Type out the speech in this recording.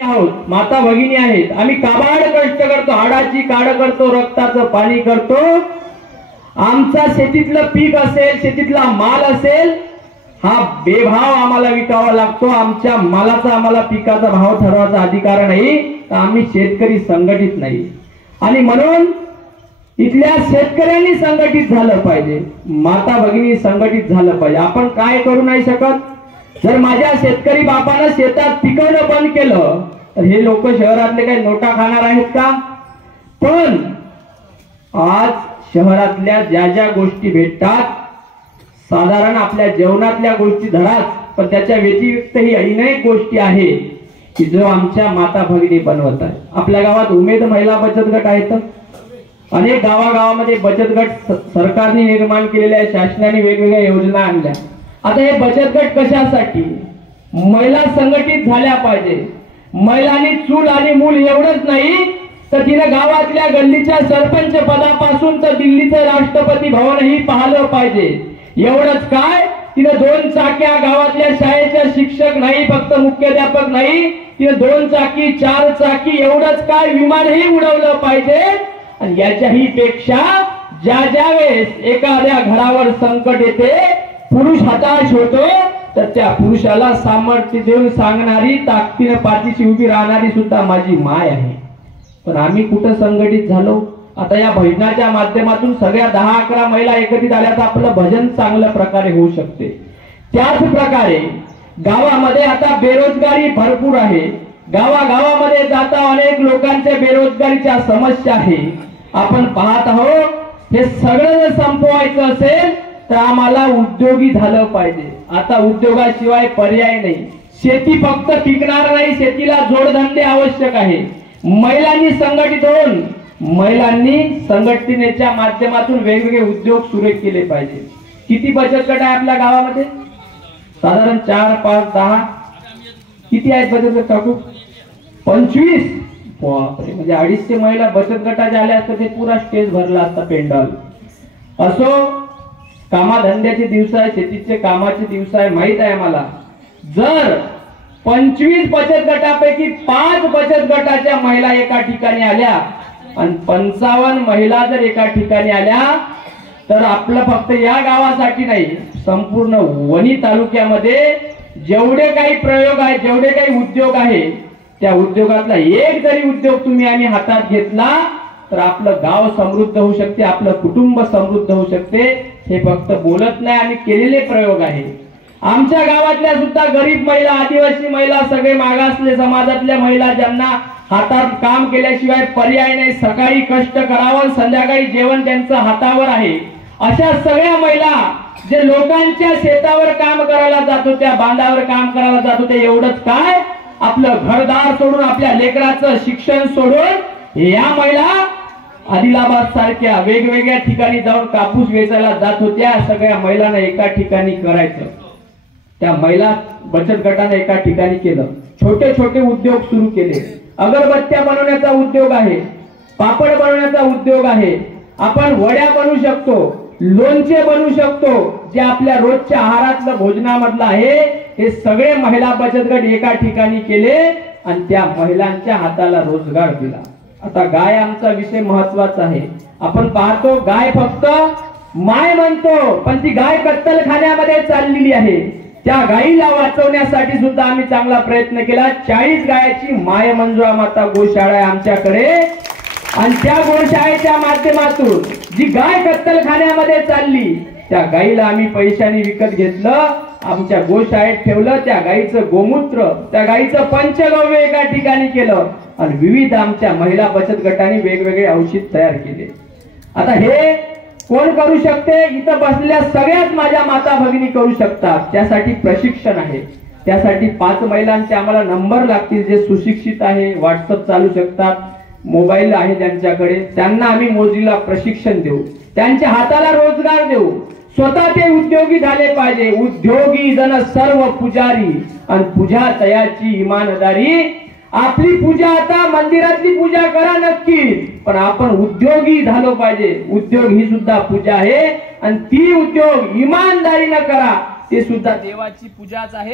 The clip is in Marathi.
आहोत, माता भगिनी आहेत, आम्ही काबाड कष्ट करतो, हाडाची काढ करतो, रक्ताचं पाणी करतो। आमचा शेतीतलं पीक असेल, शेतीतला माल असेल, हा बेभाव आम्हाला विकावा लागतो। आमच्या मालाचा आम्हाला पिकाचा भाव ठरवायचा अधिकार नाही, तर आम्ही शेतकरी संघटित नाही। आणि म्हणून इथल्या शेतकऱ्यांनी संघटित झालं पाहिजे, माता भगिनी संघटित झालं पाहिजे। आपण काय करू नाही शकत? जर माझ्या शेतकरी बापानं शेतात पिकवणं बंद केलं तर हे लोक शहरातले काही नोटा खाणार आहेत का? पण आज शहरातल्या ज्या ज्या गोष्टी भेटतात, साधारण आपल्या जेवणातल्या गोष्टी धराच, पण त्याच्या व्यतिरिक्त ही अनेक गोष्टी आहेत की जो आमच्या माता भगिनी बनवत आहे। आपल्या गावात उमेद महिला बचत गट आहेत, अनेक गावागावामध्ये बचत गट सरकारने निर्माण केलेले आहे, शासनाने वेगवेगळ्या योजना आणल्या। आता हे बचत गट कशासाठी? महिला संघटित झाल्या पाहिजे। महिलांनी चूल आणि मूल एवढंच नाही तर तिने गावातल्या गल्लीच्या सरपंच पदापासून तर दिल्लीचं राष्ट्रपती भवनही पाहिलं पाहिजे। एवढंच काय, तिने 2 चाक्या, गावातल्या शाळेच्या शिक्षक नाही, फक्त मुख्याध्यापक नाही, तिने 2 चाकी 4 चाकी, एवढंच काय, विमानही उडवलं पाहिजे। आणि याच्याही पेक्षा ज्या ज्या वेळेस एखाद्या घरावर संकट येते, पुरुष हताश होतो, तर त्या पुरुषाला सामर्थ्य देऊन सांगणारी, ताकदीने पाठीशी उभी राहणारी सुद्धा माझी माय आहे। पण आम्ही कुठं संघटित झालो? आता या भजनाच्या माध्यमातून सगळ्या 10-11 महिला एकत्रित आल्या तर आपलं भजन चांगल्या प्रकारे होऊ शकते। त्याच प्रकारे गावामध्ये आता बेरोजगारी भरपूर आहे, गावागावामध्ये जाता अनेक लोकांच्या बेरोजगारीच्या समस्या आहे। आपण पाहत आहोत, हे सगळं जर संपवायचं असेल तर आम्हाला उद्योगी झालं पाहिजे। आता उद्योगाशिवाय पर्याय नाही। शेती फक्त पिकणार नाही, शेतीला जोडधंदे आवश्यक आहे। महिलांनी संघटित होऊन, महिलांनी संघटनेच्या माध्यमातून वेगवेगळे उद्योग सुरू केले पाहिजे। किती बचत गट आहे आपल्या गावामध्ये? साधारण 4, 5, 10 किती आहेत बचत गट टाकू? 25। बापरे, म्हणजे 250 महिला बचत गटाच्या आल्या असतात, ते पुरा स्टेज भरला असता, पेंडॉल। असो, कामाधंद्याचे दिवस आहे, शेतीचे कामाचे दिवस आहे, माहित आहे आम्हाला। जर 25 बचत गटापैकी 5 बचत गटाच्या महिला एका ठिकाणी आल्या आणि 55 महिला जर एका ठिकाणी आल्या, तर आपलं फक्त या गावासाठी नाही, संपूर्ण वणी तालुक्यामध्ये जेवढे काही प्रयोग आहेत, जेवढे काही उद्योग आहे, त्या उद्योगातला एक जरी उद्योग तुम्ही आम्ही हातात घेतला तर आपलं गाव समृद्ध होऊ शकते, आपलं कुटुंब समृद्ध होऊ शकते। हे फक्त बोलत नाही, आम्ही केलेले प्रयोग आहे। आमच्या गावातल्या सुद्धा गरीब महिला, आदिवासी महिला, सगळे मागासले समाजातल्या महिला, ज्यांना हातात काम केल्याशिवाय पर्याय नाही, सकाळी कष्ट करावं, संध्याकाळी जेवण त्यांचं हातावर आहे, अशा सगळ्या महिला जे लोकांच्या शेतावर काम करायला जात होत्या, बांधावर काम करायला जात होत्या, एवढंच काय, आपलं घरदार सोडून, आपल्या लेकराचं शिक्षण सोडून या महिला आदिलाबाद सारख्या वेगवेगळ्या ठिकाणी जाऊन कापूस वेचायला जात होत्या। सगळ्या महिलांना एका ठिकाणी करायचं, त्या महिला बचत गटाने एका ठिकाणी केलं, छोटे छोटे उद्योग सुरू केले। अगरबत्त्या बनवण्याचा उद्योग आहे, पापड बनवण्याचा उद्योग आहे, आपण वड्या बनवू शकतो, लोणचे बनवू शकतो, जे आपल्या रोजच्या आहारातलं भोजनामधलं आहे, हे सगळे महिला बचत गट एका ठिकाणी केले आणि त्या महिलांच्या हाताला रोजगार दिला। आता गाय आमचा विषय महत्वाचा आहे। आपण पाहतो, गाय फक्त माय म्हणतो, पण ती गाय कत्तलखान्यामध्ये चाललेली आहे। त्या गायीला वाचवण्यासाठी सुद्धा आम्ही चांगला प्रयत्न केला। 40 गायाची माय मंजुळा माता गोशाळा आहे आमच्याकडे, आणि त्या गोशाळेच्या माध्यमातून जी गाय कत्तलखान्यामध्ये चालली, त्या गायीला आम्ही पैशाने विकत घेतलं, आमच्या गोशाळेत ठेवलं, त्या गायीचं गोमूत्र, त्या गायीचं पंचगव्य एका ठिकाणी केलं, आणि विविध आमच्या महिला बचत गटांनी वेगवेगळे औषध तयार केले। आता हे कोण करू शकते? इथं बसलेल्या सगळ्याच माझ्या माता भगिनी करू शकतात। त्यासाठी प्रशिक्षण आहे, त्यासाठी 5 महिलांचे आम्हाला नंबर लागतील, जे सुशिक्षित आहे, व्हॉट्सअप चालू शकतात, मोबाईल आहे ज्यांच्याकडे, त्यांना आम्ही मोजरीला प्रशिक्षण देऊ, त्यांच्या हाताला रोजगार देऊ, स्वतः ते उद्योगी झाले पाहिजे। उद्योगी जन सर्व पुजारी, आणि पूजा तयाची इमानदारी। आपली पूजा आता मंदिरातली पूजा करा नक्की, पण आपण उद्योगी झालो पाहिजे। उद्योग ही सुद्धा पूजा आहे, आणि ती उद्योग इमानदारीने करा, ते सुद्धा देवाची पूजाच आहे।